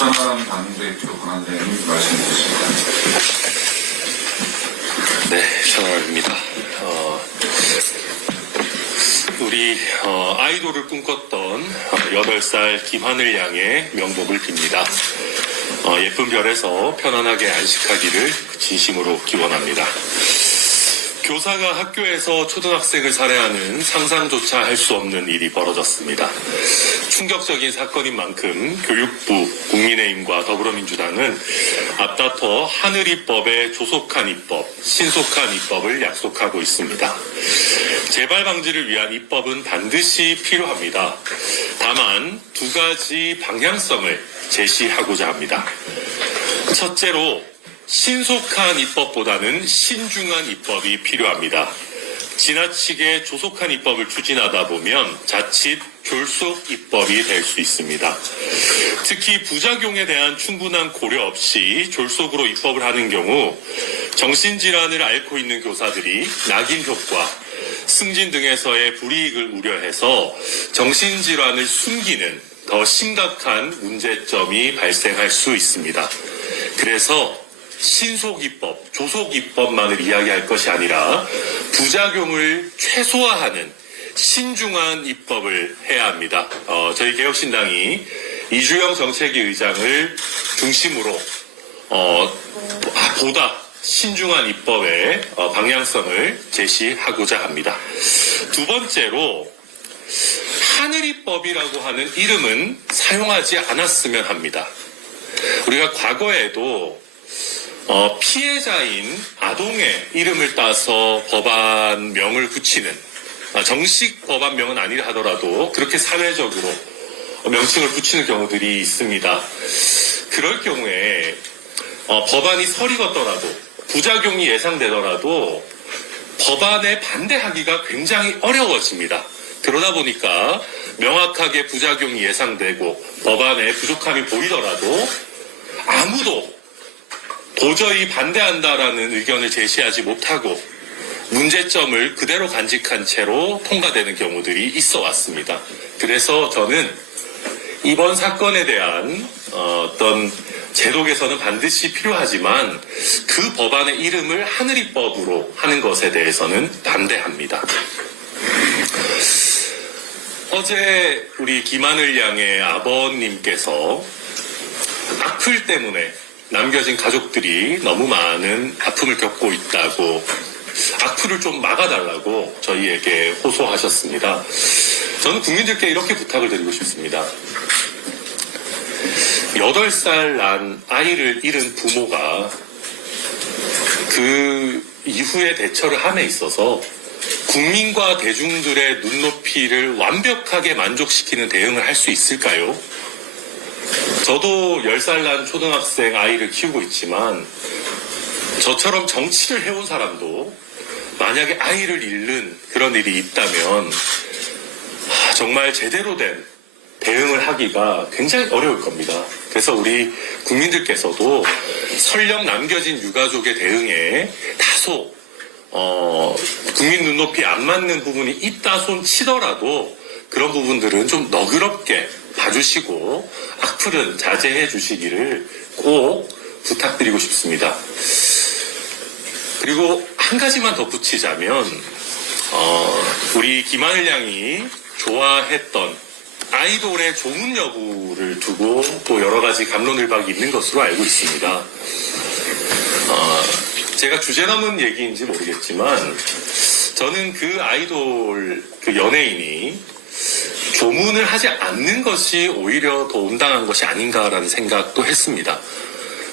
천안 당대표 권한대행님 말씀 주십니다. 네, 천안입니다. 우리 아이돌을 꿈꿨던 8살 김하늘 양의 명복을 빕니다. 예쁜 별에서 편안하게 안식하기를 진심으로 기원합니다. 교사가 학교에서 초등학생을 살해하는 상상조차 할 수 없는 일이 벌어졌습니다. 충격적인 사건인 만큼 교육부, 국민의힘과 더불어민주당은 앞다퉈 하늘입법의 조속한 입법, 신속한 입법을 약속하고 있습니다. 재발 방지를 위한 입법은 반드시 필요합니다. 다만 두 가지 방향성을 제시하고자 합니다. 첫째로 신속한 입법보다는 신중한 입법이 필요합니다. 지나치게 조속한 입법을 추진하다 보면 자칫 졸속 입법이 될 수 있습니다. 특히 부작용에 대한 충분한 고려 없이 졸속으로 입법을 하는 경우 정신질환을 앓고 있는 교사들이 낙인 효과, 승진 등에서의 불이익을 우려해서 정신질환을 숨기는 더 심각한 문제점이 발생할 수 있습니다. 그래서 신속 입법, 조속 입법만을 이야기할 것이 아니라 부작용을 최소화하는 신중한 입법을 해야 합니다. 저희 개혁신당이 이주영 정책위 의장을 중심으로 보다 신중한 입법의 방향성을 제시하고자 합니다. 두 번째로 하늘입법이라고 하는 이름은 사용하지 않았으면 합니다. 우리가 과거에도 피해자인 아동의 이름을 따서 법안명을 붙이는, 정식 법안명은 아니라 하더라도 그렇게 사회적으로 명칭을 붙이는 경우들이 있습니다. 그럴 경우에 법안이 설익었더라도 부작용이 예상되더라도 법안에 반대하기가 굉장히 어려워집니다. 그러다 보니까 명확하게 부작용이 예상되고 법안에 부족함이 보이더라도 아무도 도저히 반대한다라는 의견을 제시하지 못하고 문제점을 그대로 간직한 채로 통과되는 경우들이 있어 왔습니다. 그래서 저는 이번 사건에 대한 어떤 제도 개선은 반드시 필요하지만 그 법안의 이름을 하늘입법으로 하는 것에 대해서는 반대합니다. 어제 우리 김하늘 양의 아버님께서 악플 때문에 남겨진 가족들이 너무 많은 아픔을 겪고 있다고 악플을 좀 막아달라고 저희에게 호소하셨습니다. 저는 국민들께 이렇게 부탁을 드리고 싶습니다. 8살 난 아이를 잃은 부모가 그 이후의 대처를 함에 있어서 국민과 대중들의 눈높이를 완벽하게 만족시키는 대응을 할 수 있을까요? 저도 10살 난 초등학생 아이를 키우고 있지만 저처럼 정치를 해온 사람도 만약에 아이를 잃는 그런 일이 있다면 정말 제대로 된 대응을 하기가 굉장히 어려울 겁니다. 그래서 우리 국민들께서도 설령 남겨진 유가족의 대응에 다소 국민 눈높이 안 맞는 부분이 있다 손 치더라도 그런 부분들은 좀 너그럽게 봐주시고 악플은 자제해 주시기를 꼭 부탁드리고 싶습니다. 그리고 한 가지만 덧붙이자면 우리 김하늘 양이 좋아했던 아이돌의 조문 여부를 두고 또 여러 가지 갑론을박이 있는 것으로 알고 있습니다. 제가 주제 넘은 얘기인지 모르겠지만 저는 그 아이돌, 그 연예인이 조문을 하지 않는 것이 오히려 더 온당한 것이 아닌가라는 생각도 했습니다.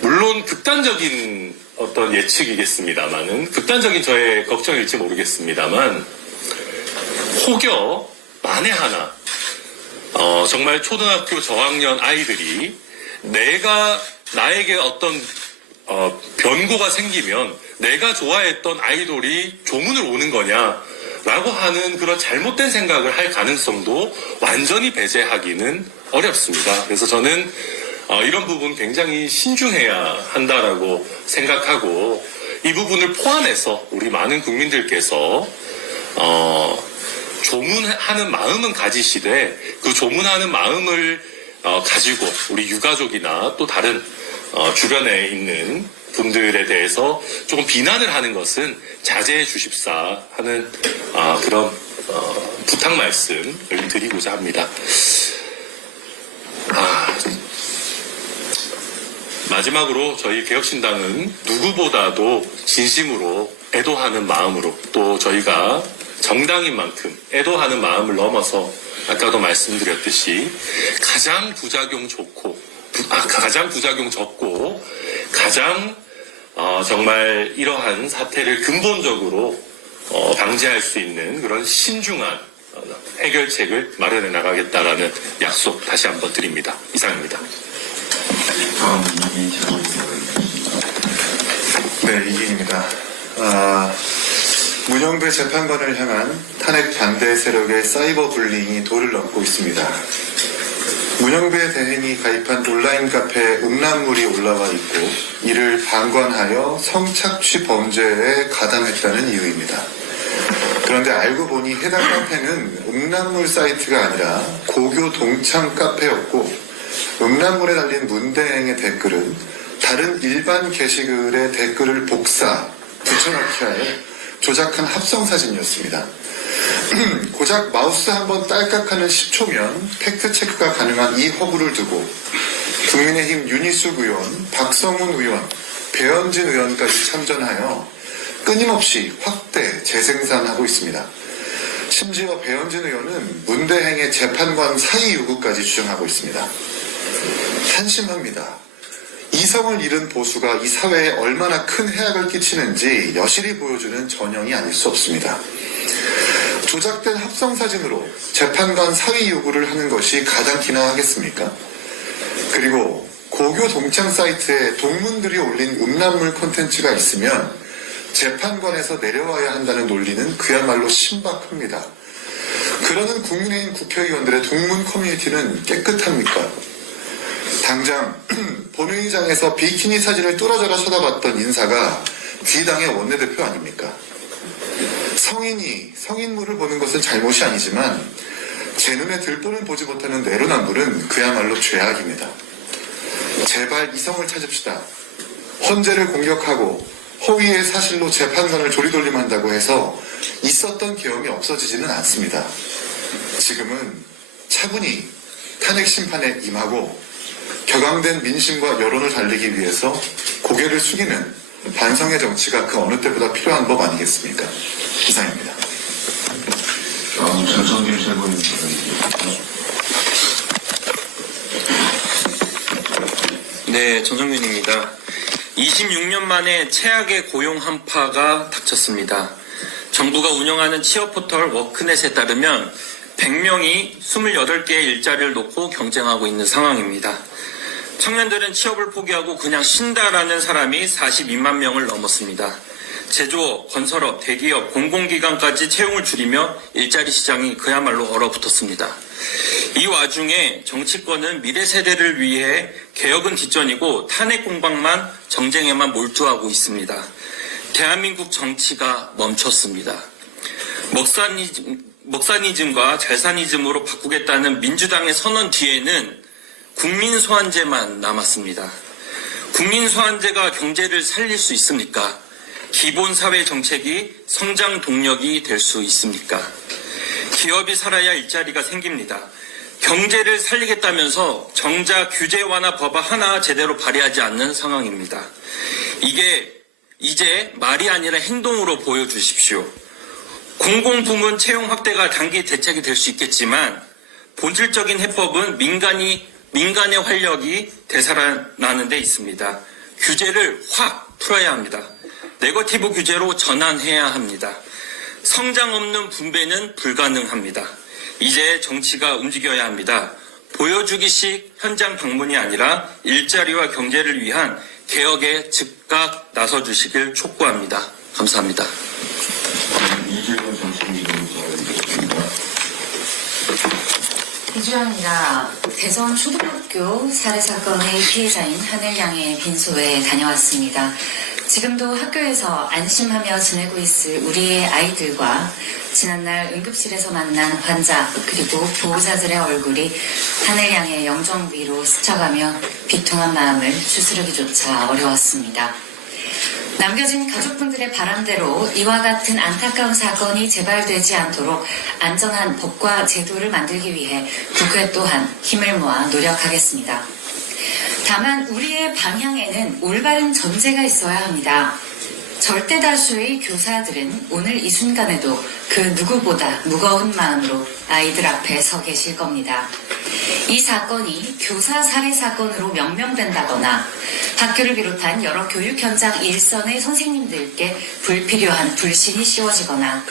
물론 극단적인 어떤 예측이겠습니다만은, 극단적인 저의 걱정일지 모르겠습니다만, 혹여 만에 하나 정말 초등학교 저학년 아이들이 나에게 어떤 변고가 생기면 내가 좋아했던 아이돌이 조문을 오는 거냐라고 하는 그런 잘못된 생각을 할 가능성도 완전히 배제하기는 어렵습니다. 그래서 저는 이런 부분 굉장히 신중해야 한다라고 생각하고, 이 부분을 포함해서 우리 많은 국민들께서 조문하는 마음은 가지시되 그 조문하는 마음을 가지고 우리 유가족이나 또 다른 주변에 있는 분들에 대해서 조금 비난을 하는 것은 자제해 주십사 하는 그런 부탁 말씀을 드리고자 합니다. 마지막으로 저희 개혁신당은 누구보다도 진심으로 애도하는 마음으로 또 저희가 정당인 만큼 애도하는 마음을 넘어서 아까도 말씀드렸듯이 가장 부작용 적고 가장 정말 이러한 사태를 근본적으로 방지할 수 있는 그런 신중한 해결책을 마련해 나가겠다라는 약속 다시 한번 드립니다. 이상입니다. 다음 이기인 최고위원입니다. 네, 이기인입니다. 문영배 재판관을 향한 탄핵 반대 세력의 사이버 불링이 도를 넘고 있습니다. 문영배 대행이 가입한 온라인 카페 음란물이 올라와 있고 이를 방관하여 성착취 범죄에 가담했다는 이유입니다. 그런데 알고 보니 해당 카페는 음란물 사이트가 아니라 고교 동창 카페였고 음란물에 달린 문대행의 댓글은 다른 일반 게시글의 댓글을 붙여넣기 하여 조작한 합성사진이었습니다. 고작 마우스 한번 딸깍하는 10초면 팩트체크가 가능한 이 허구를 두고 국민의힘 윤희숙 의원, 박성훈 의원, 배현진 의원까지 참전하여 끊임없이 확대 재생산하고 있습니다. 심지어 배현진 의원은 문대행의 재판관 사의 요구까지 주장하고 있습니다. 한심합니다. 이성을 잃은 보수가 이 사회에 얼마나 큰 해악을 끼치는지 여실히 보여주는 전형이 아닐 수 없습니다. 조작된 합성사진으로 재판관 사의 요구를 하는 것이 가당키나 하겠습니까? 그리고 고교 동창 사이트에 동문들이 올린 음란물 콘텐츠가 있으면 재판관에서 내려와야 한다는 논리는 그야말로 신박합니다. 그러는 국민의힘 국회의원들의 동문 커뮤니티는 깨끗합니까? 당장 본회의장에서 비키니 사진을 뚫어져라 쳐다봤던 인사가 귀당의 원내대표 아닙니까? 성인이 성인물을 보는 것은 잘못이 아니지만 제 눈에 들보는 보지 못하는 내로남불은 그야말로 죄악입니다. 제발 이성을 찾읍시다. 헌재를 공격하고 허위의 사실로 재판관을 조리돌림한다고 해서 있었던 계엄이 없어지지는 않습니다. 지금은 차분히 탄핵 심판에 임하고 격앙된 민심과 여론을 달래기 위해서 고개를 숙이는 반성의 정치가 그 어느 때보다 필요한 법 아니겠습니까? 이상입니다. 다음 전성길 최고위원입니다. 네, 전성균입니다. 26년 만에 최악의 고용 한파가 닥쳤습니다. 정부가 운영하는 취업 포털 워크넷에 따르면 100명이 28개의 일자리를 놓고 경쟁하고 있는 상황입니다. 청년들은 취업을 포기하고 그냥 쉰다라는 사람이 42만 명을 넘었습니다. 제조업, 건설업, 대기업, 공공기관까지 채용을 줄이며 일자리 시장이 그야말로 얼어붙었습니다. 이 와중에 정치권은 미래 세대를 위해 개혁은 뒷전이고 탄핵 공방만 정쟁에만 몰두하고 있습니다. 대한민국 정치가 멈췄습니다. 먹사니즘과 잘사니즘으로 바꾸겠다는 민주당의 선언 뒤에는 국민소환제만 남았습니다. 국민소환제가 경제를 살릴 수 있습니까? 기본사회 정책이 성장 동력이 될 수 있습니까? 기업이 살아야 일자리가 생깁니다. 경제를 살리겠다면서 정작 규제 완화 법안 하나 제대로 발의하지 않는 상황입니다. 이게 이제 말이 아니라 행동으로 보여주십시오. 공공부문 채용 확대가 단기 대책이 될 수 있겠지만 본질적인 해법은 민간의 활력이 되살아나는 데 있습니다. 규제를 확 풀어야 합니다. 네거티브 규제로 전환해야 합니다. 성장 없는 분배는 불가능합니다. 이제 정치가 움직여야 합니다. 보여주기식 현장 방문이 아니라 일자리와 경제를 위한 개혁에 즉각 나서주시길 촉구합니다. 감사합니다. 이재용 정책위원입니다. 이주영입니다. 대전 초등학교 살해 사건의 피해자인 하늘양의 빈소에 다녀왔습니다. 지금도 학교에서 안심하며 지내고 있을 우리의 아이들과 지난날 응급실에서 만난 환자 그리고 보호자들의 얼굴이 하늘 향해 영정 위로 스쳐가며 비통한 마음을 추스르기조차 어려웠습니다. 남겨진 가족분들의 바람대로 이와 같은 안타까운 사건이 재발되지 않도록 안전한 법과 제도를 만들기 위해 국회 또한 힘을 모아 노력하겠습니다. 다만 우리의 방향에는 올바른 전제가 있어야 합니다. 절대 다수의 교사들은 오늘 이 순간에도 그 누구보다 무거운 마음으로 아이들 앞에 서 계실 겁니다. 이 사건이 교사 살해 사건으로 명명된다거나 학교를 비롯한 여러 교육 현장 일선의 선생님들께 불필요한 불신이 씌워지거나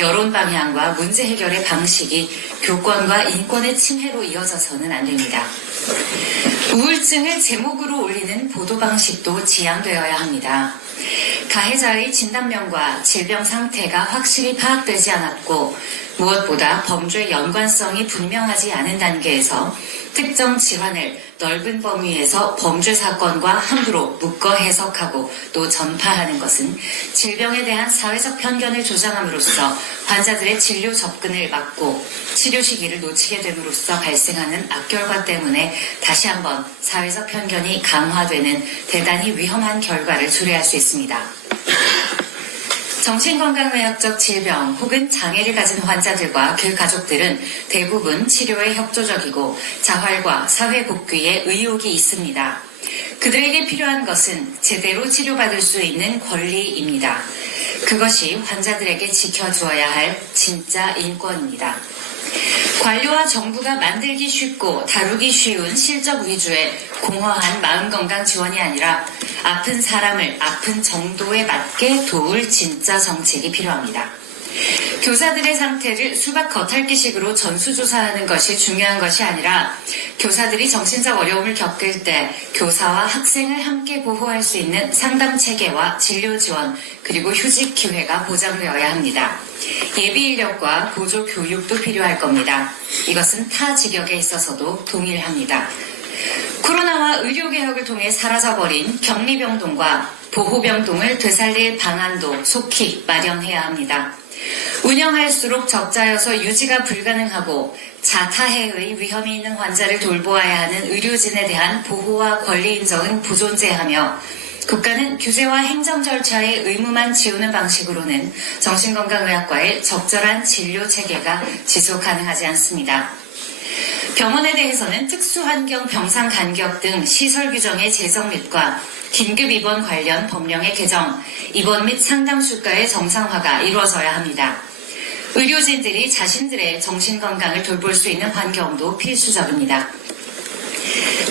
여론 방향과 문제 해결의 방식이 교권과 인권의 침해로 이어져서는 안 됩니다. 우울증을 제목으로 올리는 보도 방식도 지양되어야 합니다. 가해자의 진단명과 질병 상태가 확실히 파악되지 않았고 무엇보다 범죄 연관성이 분명하지 않은 단계에서 특정 질환을 넓은 범위에서 범죄 사건과 함부로 묶어 해석하고 또 전파하는 것은 질병에 대한 사회적 편견을 조장함으로써 환자들의 진료 접근을 막고 치료 시기를 놓치게 됨으로써 발생하는 악결과 때문에 다시 한번 사회적 편견이 강화되는 대단히 위험한 결과를 초래할 수 있습니다. 정신건강의학적 질병 혹은 장애를 가진 환자들과 그 가족들은 대부분 치료에 협조적이고 자활과 사회 복귀에 의욕이 있습니다. 그들에게 필요한 것은 제대로 치료받을 수 있는 권리입니다. 그것이 환자들에게 지켜주어야 할 진짜 인권입니다. 관료와 정부가 만들기 쉽고 다루기 쉬운 실적 위주의 공허한 마음건강 지원이 아니라 아픈 사람을 아픈 정도에 맞게 도울 진짜 정책이 필요합니다. 교사들의 상태를 수박 겉핥기식으로 전수조사하는 것이 중요한 것이 아니라 교사들이 정신적 어려움을 겪을 때 교사와 학생을 함께 보호할 수 있는 상담 체계와 진료 지원 그리고 휴직 기회가 보장되어야 합니다. 예비 인력과 보조 교육도 필요할 겁니다. 이것은 타 직역에 있어서도 동일합니다. 코로나와 의료개혁을 통해 사라져버린 격리병동과 보호병동을 되살릴 방안도 속히 마련해야 합니다. 운영할수록 적자여서 유지가 불가능하고 자타해의 위험이 있는 환자를 돌보아야 하는 의료진에 대한 보호와 권리 인정은 부존재하며 국가는 규제와 행정 절차의 의무만 지우는 방식으로는 정신건강의학과의 적절한 진료 체계가 지속 가능하지 않습니다. 병원에 대해서는 특수환경 병상 간격 등 시설 규정의 제정 및과 긴급 입원 관련 법령의 개정, 입원 및 상담 수가의 정상화가 이루어져야 합니다. 의료진들이 자신들의 정신건강을 돌볼 수 있는 환경도 필수적입니다.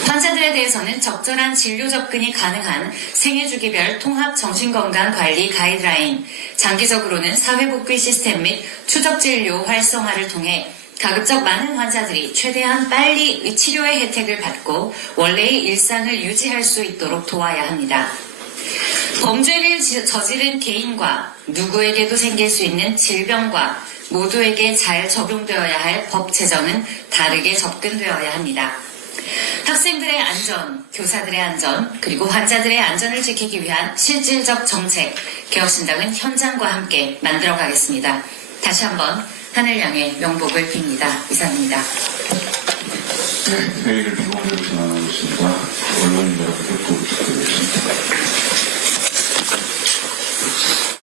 환자들에 대해서는 적절한 진료 접근이 가능한 생애주기별 통합 정신건강 관리 가이드라인, 장기적으로는 사회복귀 시스템 및 추적진료 활성화를 통해 가급적 많은 환자들이 최대한 빨리 치료의 혜택을 받고 원래의 일상을 유지할 수 있도록 도와야 합니다. 범죄를 저지른 개인과 누구에게도 생길 수 있는 질병과 모두에게 잘 적용되어야 할 법 제정은 다르게 접근되어야 합니다. 학생들의 안전, 교사들의 안전, 그리고 환자들의 안전을 지키기 위한 실질적 정책, 개혁신당은 현장과 함께 만들어가겠습니다. 다시 한번 하늘 향해 명복을 빕니다. 이상입니다. 네, 회의를 비공개로 진행하고 있습니다. 언론인 여러분들